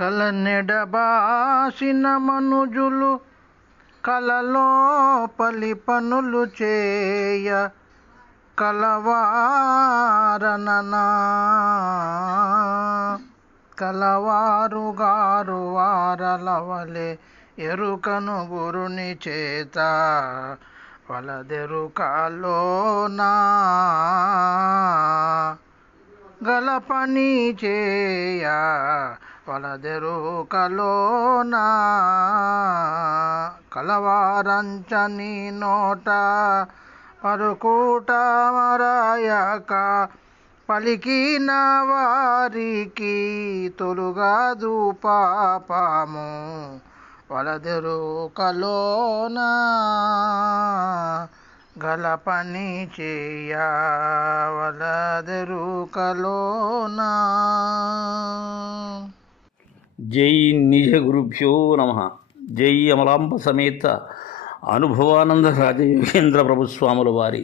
కలనెడబాసిన మనుజులు కలలో పలి పనులు చేయ కలవారననా. కలవారు గారు వారలవలే ఎరుకను గురుని చేత వలదెరుకలోనా గల పని చేయ వలదెరుకలోనా కలవారంచని నోట పరుకుట మరాయక పలికిన వారికి తొలుగాదు పాపము వలదెరుకలోనా గల పని చేయ వలదెరుకలోనా జై నిజ గురుభ్యో నమ. జై అమలాంబ సమేత అనుభవానంద రాజయోగేంద్ర ప్రభుస్వాముల వారి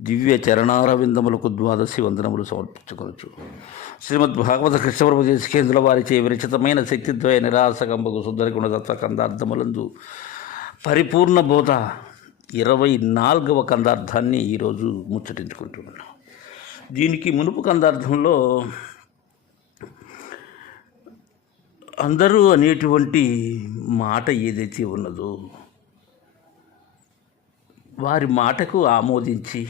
దివ్య చరణారవిందములకు ద్వాదశి వందనములు సమర్పించుకోవచ్చు శ్రీమద్ భాగవత కృష్ణప్రభు దేశికేంద్రుల వారిచే విరచితమైన శక్తిద్వయ నిరాసకంబకు సుందరగుణ దత్త కందార్థములందు పరిపూర్ణ బోధ ఇరవై నాలుగవ కందార్థాన్ని ఈరోజు ముచ్చటించుకుంటున్నాం దీనికి మునుపు కందార్థంలో అందరూ అనేటువంటి మాట ఏదైతే ఉన్నదో వారి మాటకు ఆమోదించి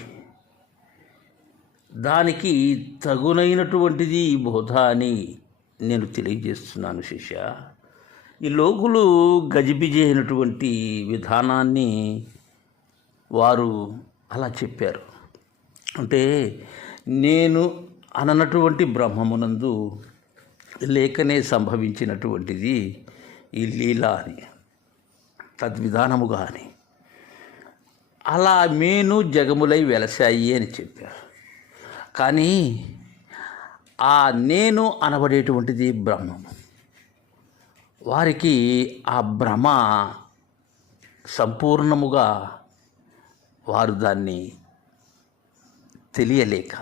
దానికి తగునైనటువంటిది బోధ అని నేను తెలియజేస్తున్నాను శిష్య. ఈ లోకులు గజిబిజి అయినటువంటి విధానాన్ని వారు అలా చెప్పారు. అంటే నేను అననటువంటి బ్రహ్మమునందు లేకనే సంభవించినటువంటిది ఈ లీల అని తద్విధానముగా అని. అలా మేను జగములై వెలసాయి అని చెప్పారు. కానీ ఆ నేను అనబడేటువంటిది బ్రహ్మము వారికి ఆ భ్రమ సంపూర్ణముగా వారు దాన్ని తెలియలేక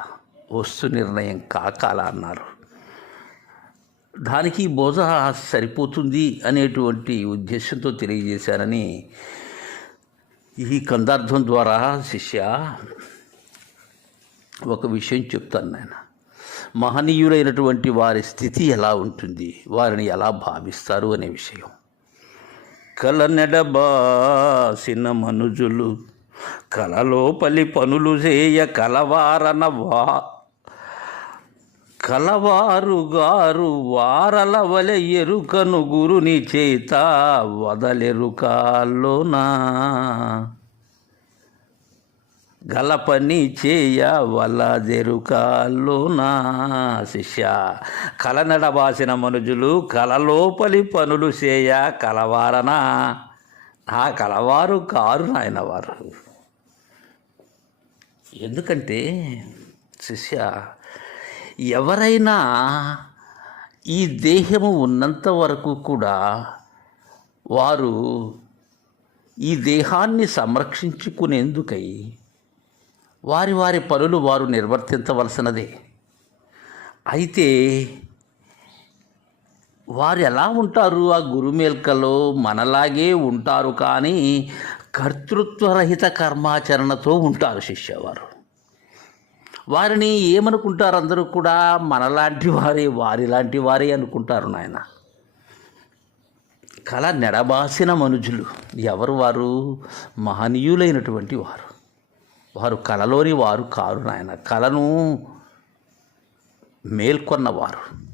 వస్తు నిర్ణయం కాకాల అన్నారు. దానికి బోధ సరిపోతుంది అనేటువంటి ఉద్దేశంతో తెలియజేశానని ఈ కందార్థం ద్వారా శిష్య ఒక విషయం చెప్తాను నాయన మహనీయులైనటువంటి వారి స్థితి ఎలా ఉంటుంది? వారిని ఎలా భావిస్తారు అనే విషయం. కలనెడబాసిన మనుజులు కలలోపలి పనులు చేయ కలవారన వా కలవారు గారు వారల వలె ఎరుకను గురుని చేత వదలెరుకాల్లోనా గలపని చేయ వలదెరుకాల్లోనా శిష్య కలనడబాసిన మనుజులు కలలోపలి పనులు చేయ కలవారనా. నా కలవారు కారు నాయన వారు. ఎందుకంటే శిష్య ఎవరైనా ఈ దేహము ఉన్నంత వరకు కూడా వారు ఈ దేహాన్ని సంరక్షించుకునేందుకై వారి వారి పనులు వారు నిర్వర్తించవలసినదే. అయితే వారు ఎలా ఉంటారు? ఆ గురుమేల్కలో మనలాగే ఉంటారు కానీ కర్తృత్వరహిత కర్మాచరణతో ఉంటారు శిష్యవారు. వారిని ఏమనుకుంటారు? అందరూ కూడా మనలాంటి వారే వారి లాంటి వారే అనుకుంటారు నాయన. కళ నెడబాసిన మనుజులు ఎవరు? వారు మహనీయులైనటువంటి వారు. వారు కళలోని వారు కారు నాయన. కళను మేల్కొన్నవారు.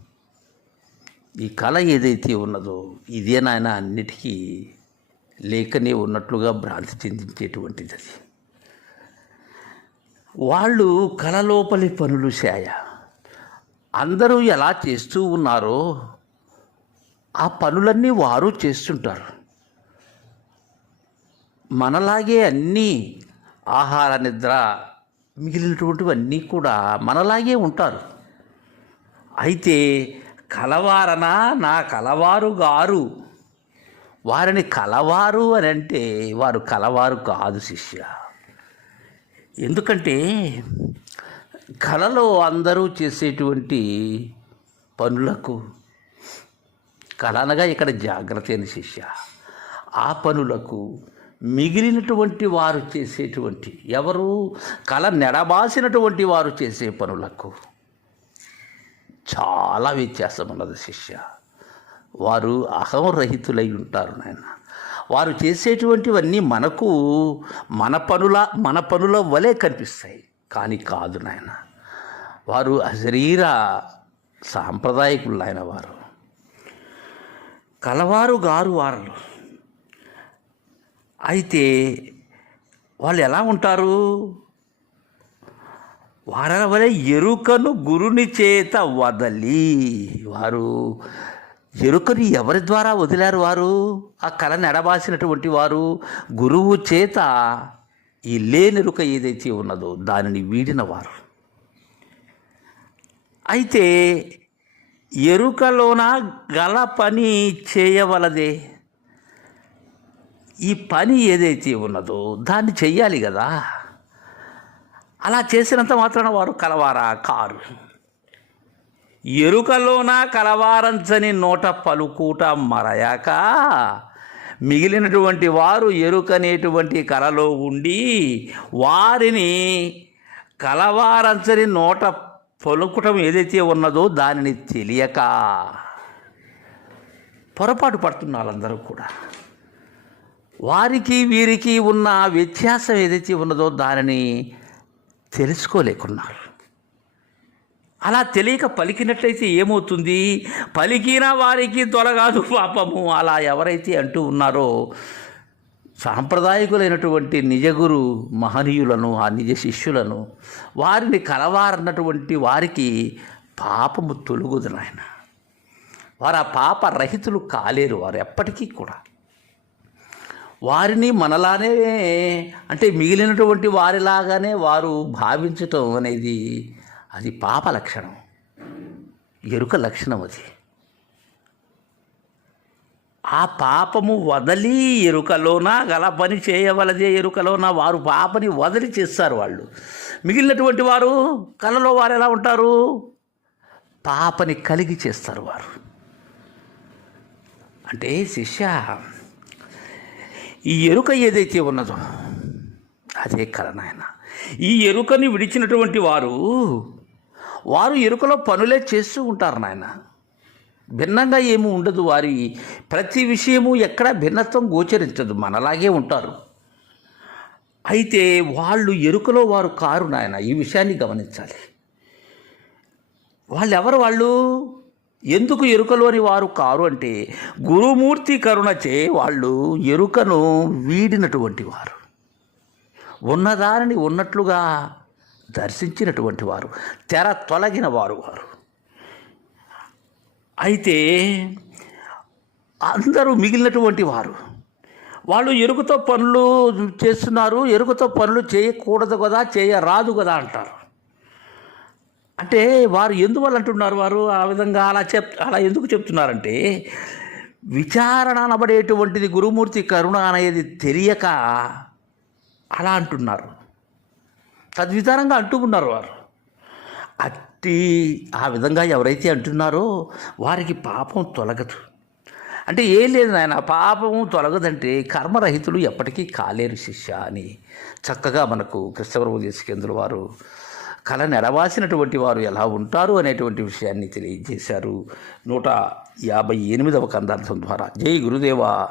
ఈ కళ ఏదైతే ఉన్నదో ఇదే నాయన అన్నిటికీ లేకనే ఉన్నట్లుగా భ్రాంతి చెందించేటువంటిది అది. వాళ్ళు కళలోపలి పనులు చేయ. అందరూ ఎలా చేస్తూ ఉన్నారో ఆ పనులన్నీ వారు చేస్తుంటారు. మనలాగే అన్నీ ఆహార నిద్ర మిగిలినటువంటివన్నీ కూడా మనలాగే ఉంటారు. అయితే కలవారనా? నా కలవారు గారు. వారిని కలవారు అని అంటే వారు కలవారు కాదు శిష్య. ఎందుకంటే కళలో అందరూ చేసేటువంటి పనులకు కళ అనగా ఇక్కడ జాగ్రత్త అని శిష్య. ఆ పనులకు మిగిలినటువంటి వారు చేసేటువంటి ఎవరు కళ నెడబాసినటువంటి వారు చేసే పనులకు చాలా వ్యత్యాసం ఉన్నది శిష్య. వారు అహంరహితులై ఉంటారు నాయన. వారు చేసేటువంటివన్నీ మనకు మన పనుల మన పనుల వలె కనిపిస్తాయి. కానీ కాదు నాయన వారు అశరీర సాంప్రదాయకులు ఆయన వారు. కలవారు గారు వారు అయితే వాళ్ళు ఎలా ఉంటారు? వార వలె ఎరుకను గురుని చేత వదలి వారు ఎరుకని ఎవరి ద్వారా వదిలారు వారు? ఆ కళను ఎడబాసినటువంటి వారు? గురువు చేత ఈ లేనెరుక ఏదైతే ఉన్నదో దానిని వీడిన వారు అయితే ఎరుకలోన గల పని చేయవలదే. ఈ పని ఏదైతే ఉన్నదో దాన్ని చెయ్యాలి కదా. అలా చేసినంత మాత్రాన వారు కలవారా? కారు. ఎరుకలోన కలవారంచని నోట పలుకూట మరయాక. మిగిలినటువంటి వారు ఎరుకనేటువంటి కలలో ఉండి వారిని కలవారంచని నోట పలుకుటం ఏదైతే ఉన్నదో దానిని తెలియక. పొరపాటు పడుతున్నారు అందరూ కూడా. వారికి వీరికి ఉన్న వ్యత్యాసం ఏదైతే ఉన్నదో దానిని తెలుసుకోలేకున్నారు అలా తెలియక పలికినట్లయితే ఏమవుతుంది? పలికిన వారికి తొలగాదు పాపము. అలా ఎవరైతే అంటూ ఉన్నారో సాంప్రదాయకులైనటువంటి నిజగురు మహనీయులను ఆ నిజ శిష్యులను వారిని కలవారన్నటువంటి వారికి పాపము తొలుగుదు నాయన. వారు ఆ పాప రహితులు కాలేరు వారు ఎప్పటికీ కూడా. వారిని మనలానే అంటే మిగిలినటువంటి వారిలాగానే వారు భావించటం అనేది అది పాప లక్షణం. ఎరుక లక్షణం అది. ఆ పాపము వదలి ఎరుకలోన గల పని చేయవలదే ఎరుకలోన వారు పాపని వదిలి చేస్తారు వాళ్ళు. మిగిలినటువంటి వారు కళలో వారు ఎలా ఉంటారు? పాపని కలిగి చేస్తారు వారు. అంటే శిష్య ఈ ఎరుక ఏదైతే ఉన్నదో అదే కళ నాయన. ఈ ఎరుకని విడిచినటువంటి వారు వారు ఎరుకలో పనులే చేస్తూ ఉంటారు నాయన. భిన్నంగా ఏమీ ఉండదు వారి. ప్రతి విషయము ఎక్కడ భిన్నత్వం గోచరించదు మనలాగే ఉంటారు. అయితే వాళ్ళు ఎరుకలో వారు కారు నాయన ఈ విషయాన్ని గమనించాలి. వాళ్ళెవరు వాళ్ళు? ఎందుకు ఎరుకలోని వారు కారు అంటే గురుమూర్తి కరుణచే వాళ్ళు ఎరుకను వీడినటువంటి వారు. ఉన్నదానిని ఉన్నట్లుగా దర్శించినటువంటి వారు తెర తొలగిన వారు వారు. అయితే అందరూ మిగిలినటువంటి వారు వాళ్ళు ఎరుకుతో పనులు చేస్తున్నారు ఎరుకుతో పనులు చేయకూడదు కదా చేయరాదు కదా అంటారు. అంటే వారు ఎందువల్ల అంటున్నారు వారు? ఆ విధంగా అలా చెప్ అలా ఎందుకు చెప్తున్నారంటే విచారణ అనబడేటువంటిది గురుమూర్తి కరుణ అనేది తెలియక అలా అంటున్నారు. తద్విధానంగా అంటూ ఉన్నారు వారు. అట్టి ఆ విధంగా ఎవరైతే అంటున్నారో వారికి పాపం తొలగదు. అంటే ఏం లేదు నాయన పాపము తొలగదంటే కర్మరహితులు ఎప్పటికీ కాలేరు శిష్య అని చక్కగా మనకు కృష్ణప్రభు దేశకేంద్రుల వారు కళ నెరవాసినటువంటి వారు ఎలా ఉంటారు అనేటువంటి విషయాన్ని తెలియజేశారు నూట యాభై ఎనిమిదవ కందార్థం ద్వారా. జై గురుదేవా.